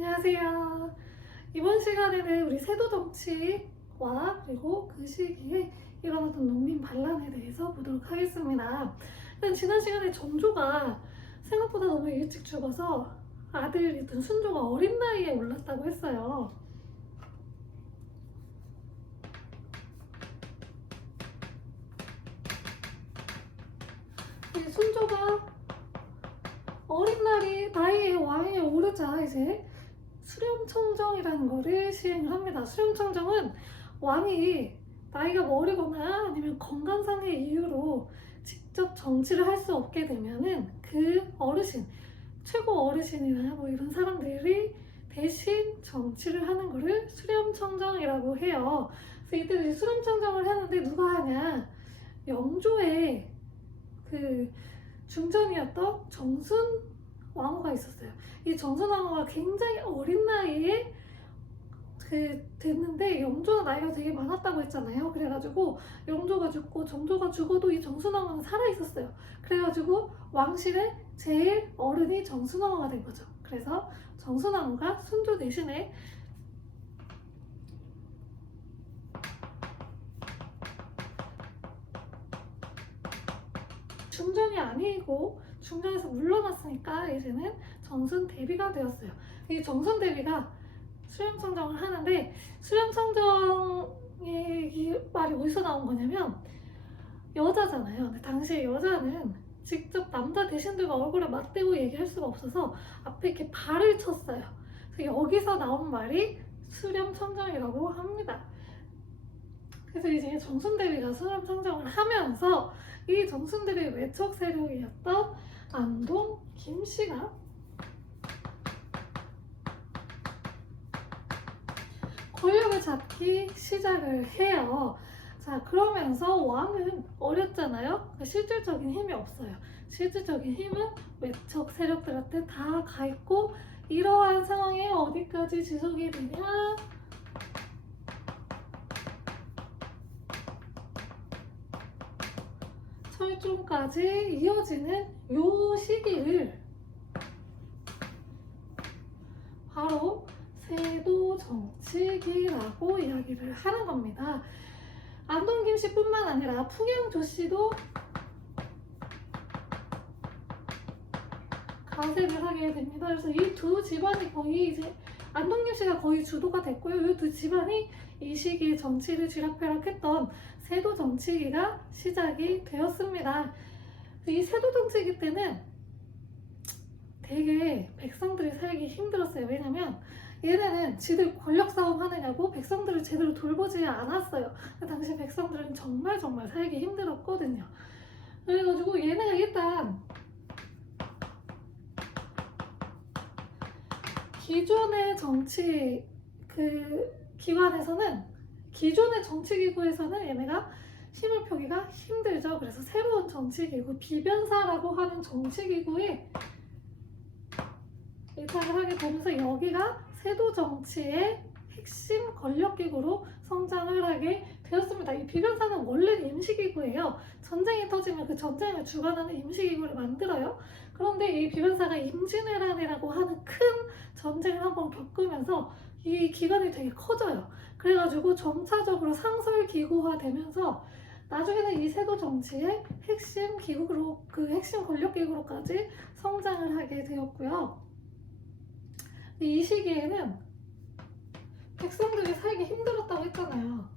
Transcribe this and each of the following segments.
안녕하세요. 이번 시간에는 우리 세도 정치와 그리고 그 시기에 일어났던 농민 반란에 대해서 보도록 하겠습니다. 일단 지난 시간에 정조가 생각보다 너무 일찍 죽어서 아들이던 순조가 어린 나이에 올랐다고 했어요. 이 순조가 어린 나이에 왕위에 오르자 이제 수렴청정이라는 거를 시행을 합니다. 수렴청정은 왕이 나이가 어리거나 아니면 건강상의 이유로 직접 정치를 할 수 없게 되면은 그 어르신, 최고 어르신이나 뭐 이런 사람들이 대신 정치를 하는 거를 수렴청정이라고 해요. 그래서 이때 수렴청정을 하는데 누가 하냐? 영조의 그 중전이었던 정순 왕후가 있었어요. 이 정순 왕후가 굉장히 어린 나이에 됐는데 영조는 나이가 되게 많았다고 했잖아요. 그래가지고 영조가 죽고 정조가 죽어도 이 정순 왕후는 살아 있었어요. 그래가지고 왕실의 제일 어른이 정순 왕후가 된 거죠. 그래서 정순 왕후가 순조 대신에 중전이 아니고 중전에서 물러났으니까 이제는 정순 대비가 되었어요. 이 정순 대비가 수렴청정을 하는데 수렴청정의 이 말이 어디서 나온 거냐면 여자잖아요. 근데 당시에 여자는 직접 남자 대신들과 얼굴을 맞대고 얘기할 수가 없어서 앞에 이렇게 발을 쳤어요. 그래서 여기서 나온 말이 수렴청정이라고 합니다. 그래서 이제 정순대비가 수렴청정을 하면서 이 정순대비의 외척 세력이었던 안동 김씨가 권력을 잡기 시작을 해요. 자, 그러면서 왕은 어렸잖아요. 그러니까 실질적인 힘이 없어요. 실질적인 힘은 외척 세력들한테 다 가 있고, 이러한 상황이 어디까지 지속이 되냐? 철종까지 이어지는 요 시기를 바로 세도 정치기라고 이야기를 하는 겁니다. 안동 김씨뿐만 아니라 풍양조 씨도 가세를 하게 됩니다. 그래서 이 두 집안이 거의 이제 안동 김씨가 거의 주도가 됐고요. 이 두 집안이 이 시기에 정치를 쥐락펴락했던 세도 정치기가 시작이 되었습니다. 이 세도 정치기 때는 되게 백성들이 살기 힘들었어요. 왜냐면 얘네는 지들 권력 싸움 하느냐고 백성들을 제대로 돌보지 않았어요. 당시 백성들은 정말 살기 힘들었거든요. 그래가지고 얘네가 일단 기존의 정치 기관에서는, 기존의 정치기구에서는 얘네가 힘을 펴기가 힘들죠. 그래서 새로운 정치기구, 비변사라고 하는 정치기구에 입학을 하게 되면서 여기가 세도 정치의 핵심 권력기구로 성장을 하게 되었습니다. 이 비변사는 원래는 임시기구예요. 전쟁이 터지면 그 전쟁을 주관하는 임시기구를 만들어요. 그런데 이 비변사가 임진왜란이라고 하는 큰 전쟁을 한번 겪으면서 이 기관이 되게 커져요. 그래가지고 점차적으로 상설기구화 되면서 나중에는 이 세도 정치의 핵심 기구로, 그 핵심 권력기구로까지 성장을 하게 되었고요. 이 시기에는 백성들이 살기 힘들었다고 했잖아요.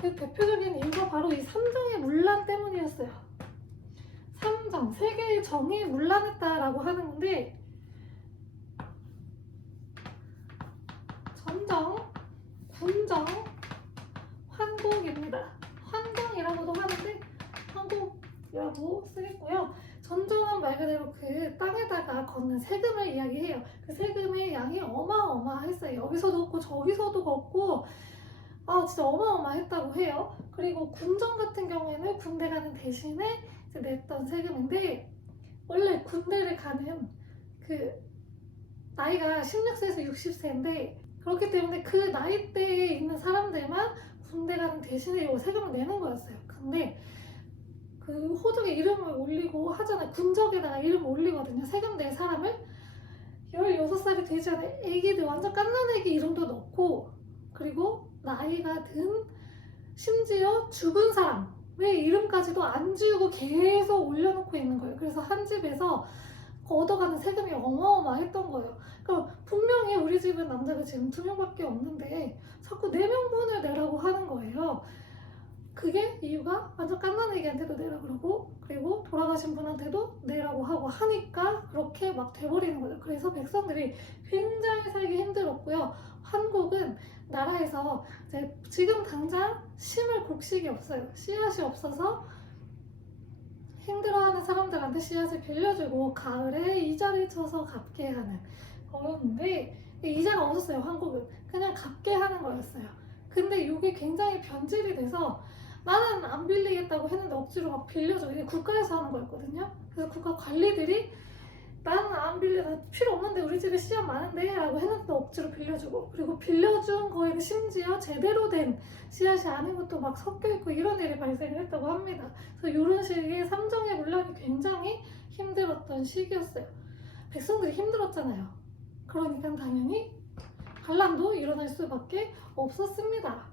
그 대표적인 이유가 바로 이 삼정의 문란 때문이었어요. 삼정, 세 개의 정이 문란했다라고 하는 건데, 전정, 군정, 환곡입니다. 환경이라고도 하는데 환곡이라고 쓰겠고요. 전정은 말 그대로 그 땅에다가 걷는 세금을 이야기해요. 그 세금의 양이 어마어마했어요. 여기서도 걷고 저기서도 걷고 진짜 어마어마했다고 해요. 그리고 군정 같은 경우에는 군대 가는 대신에 이제 냈던 세금인데, 원래 군대를 가는 그 나이가 16세에서 60세인데 그렇기 때문에 그 나이대에 있는 사람들만 군대 가는 대신에 이 세금을 내는 거였어요. 근데 그 호적에 이름을 올리고 하잖아요. 군적에다가 이름을 올리거든요. 세금 낼 사람을. 되지 않은 애기들, 완전 갓난 애기 이름도 넣고, 그리고 나이가 든, 심지어 죽은 사람의 이름까지도 안 지우고 계속 올려놓고 있는 거예요. 그래서 한 집에서 얻어가는 세금이 어마어마했던 거예요. 그러니까 분명히 우리 집은 남자가 지금 2명밖에 없는데 자꾸 4명분을 내라고 하는 거예요. 그게 이유가 완전 갓난 애기한테도 내라 그러고, 그리고 돌아가신 분한테도 내라고 하고 하니까 그렇게 막 돼버리는 거죠. 그래서 백성들이 굉장히 살기 힘들었고요. 한국은 나라에서 이제 지금 당장 심을 곡식이 없어요. 씨앗이 없어서 힘들어하는 사람들한테 씨앗을 빌려주고 가을에 이자를 쳐서 갚게 하는 거였는데, 이자가 없었어요. 한국은 그냥 갚게 하는 거였어요. 근데 이게 굉장히 변질이 돼서 나는 안 빌리겠다고 했는데 억지로 막 빌려줘. 이게 국가에서 하는 거였거든요. 그래서 국가 관리들이 나는 안 빌려, 나 필요 없는데 우리 집에 씨앗 많은데 라고 했는데 억지로 빌려주고, 그리고 빌려준 거에는 심지어 제대로 된 씨앗이 아닌 것도 막 섞여있고 이런 일이 발생을 했다고 합니다. 그래서 이런 식의 삼정의 문란이 굉장히 힘들었던 시기였어요. 백성들이 힘들었잖아요. 그러니까 당연히 반란도 일어날 수밖에 없었습니다.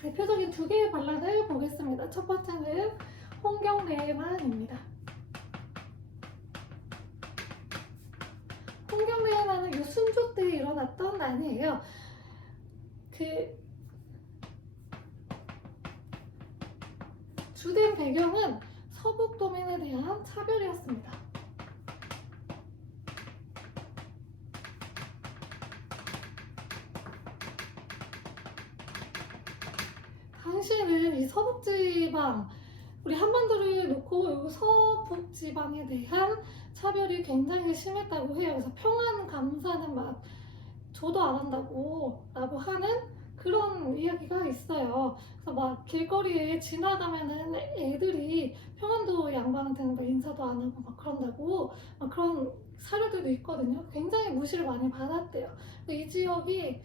대표적인 2개의 반란을 보겠습니다. 첫 번째는 홍경래만입니다. 홍경래만은 유순조 때 일어났던 난이에요. 주된 배경은 서북도민에 대한 차별이었습니다. 당시에는 이 서북지방, 우리 한반도를 놓고 서북지방에 대한 차별이 굉장히 심했다고 해요. 그래서 평안 감사는 막 저도 안 한다고 라고 하는 그런 이야기가 있어요. 그래서 막 길거리에 지나가면은 애들이 평안도 양반한테는 막 인사도 안 하고 막 그런다고, 막 그런 사례들도 있거든요. 굉장히 무시를 많이 받았대요. 이 지역이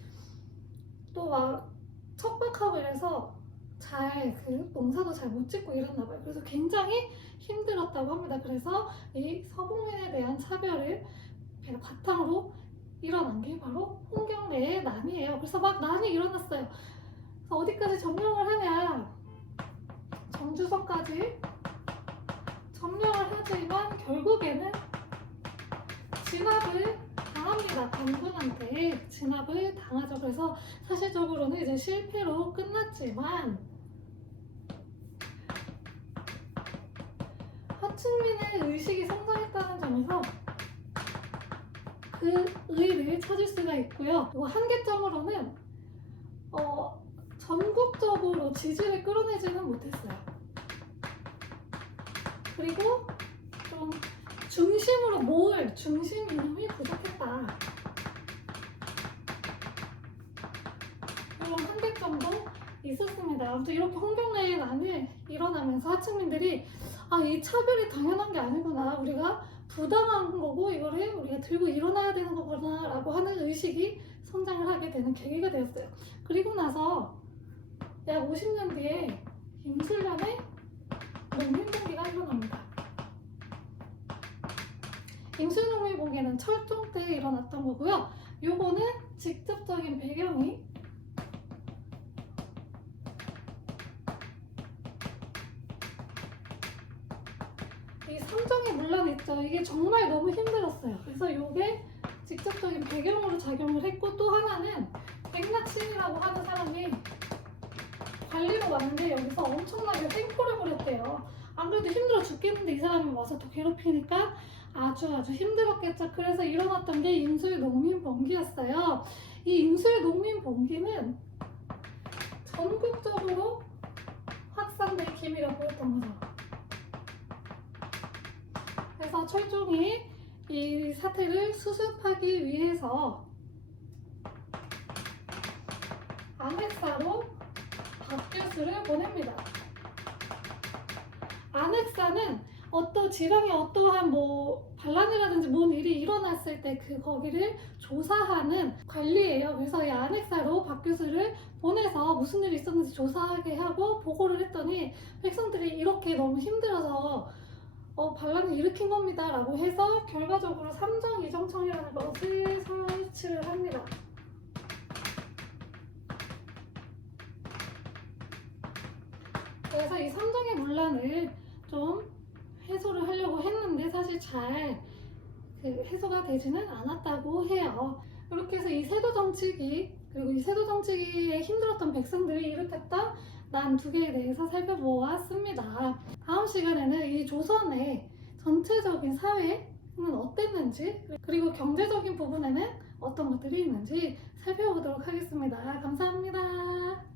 또 막 척박하고 이래서 농사도 잘 못 짓고 이랬나 봐요. 그래서 굉장히 힘들었다고 합니다. 그래서 이 서북민에 대한 차별을 바탕으로 일어난 게 바로 홍경래의 난이에요. 그래서 막 난이 일어났어요. 그래서 어디까지 점령을 하냐, 정주성까지 점령을 하지만 결국에는 진압을 당합니다. 관군한테 진압을 당하죠. 그래서 사실적으로는 이제 실패로 끝났지만 하층민의 의식이 성장했다는 점에서 그 의의를 찾을 수가 있고요. 그리고 한계점으로는 전국적으로 지지를 끌어내지는 못했어요. 그리고 좀 중심으로 모을 중심 이름이 부족했다. 이런 한계점도 있었습니다. 아무튼 이렇게 홍경래의 난이 일어나면서 하층민들이 이 차별이 당연한 게 아니구나, 우리가 부당한 거고 이거를 우리가 들고 일어나야 되는 거구나 라고 하는 의식이 성장을 하게 되는 계기가 되었어요. 그리고 나서 약 50년 뒤에 임술련의 농민봉기가 일어납니다. 임술농민봉기는 철종 때 일어났던 거고요. 요거는 직접적인 배경이 이 삼정의 문란 있죠. 이게 정말 너무 힘들었어요. 그래서 이게 직접적인 배경으로 작용을 했고, 또 하나는 백낙신이라고 하는 사람이 관리로 왔는데 여기서 엄청나게 횡포를 부렸대요. 안 그래도 힘들어 죽겠는데 이 사람이 와서 더 괴롭히니까 아주 힘들었겠죠. 그래서 일어났던 게 임술농민봉기였어요. 이 임술농민봉기는 전국적으로 확산될 기미가 보였던 거죠. 그래서 철종이 이 사태를 수습하기 위해서 안핵사로 박규수를 보냅니다. 안핵사는 지방에 어떠한 반란이라든지 뭔 일이 일어났을 때 거기를 조사하는 관리예요. 그래서 이 안핵사로 박규수를 보내서 무슨 일이 있었는지 조사하게 하고 보고를 했더니 백성들이 이렇게 너무 힘들어서 반란을 일으킨 겁니다 라고 해서 결과적으로 삼정이정청이라는 것을 그래서 이 삼정의 문란을 좀 해소를 하려고 했는데 사실 잘 해소가 되지는 않았다고 해요. 이렇게 해서 이 세도 정치기 그리고 이 세도 정치기에 힘들었던 백성들이 일으켰던 난 두 개에 대해서 살펴보았습니다. 다음 시간에는 이 조선의 전체적인 사회는 어땠는지 그리고 경제적인 부분에는 어떤 것들이 있는지 살펴보도록 하겠습니다. 감사합니다.